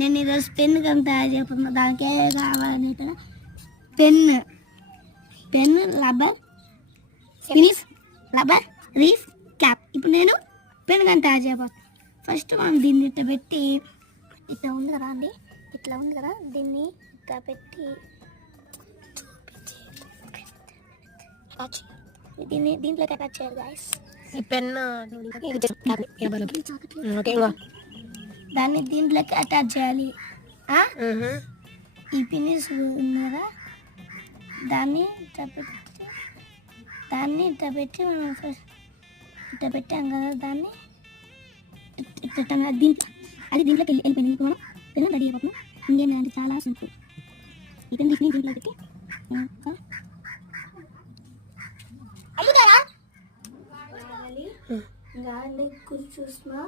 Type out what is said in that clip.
నేను ఈరోజు పెన్ను కానీ తయారు చేయకుండా దానికి ఏ కావాలని pen pen rubber finish rubber reef cap. ఇప్పుడు నేను పెన్ను కానీ తయారు చేయబోతున్నాను. ఫస్ట్ మనం దీన్ని ఇట్లా పెట్టి ఇట్లా ఉంది కదా అండి, ఇట్లా ఉంది కదా, దీన్ని ఇట్లా పెట్టి దీన్ని దీంట్లోకి అటాచ్ చేయాలి గాయస్. ఈ పెన్ను దాన్ని దీంట్లోకి అటాచ్ చేయాలి. ఈ ఫినిష్ ఉంది కదా, దాన్ని ఇట్లా పెట్టి మనం ఫస్ట్ ఇట్లా పెట్టాం కదా, దాన్ని ఇట్లా దీంట్లో అది దీంట్లోకి వెళ్ళిపోయింది. ఇప్పుడు మనం పెన్ను రెడీ అయిపోతున్నాం. ఇంకేం లేదంటే చాలా సింపుల్. ఈ పెన్ను తీసుకుని దీంట్లో పెట్టి ఇంకా అండి కూర్చు చూస్తున్నా.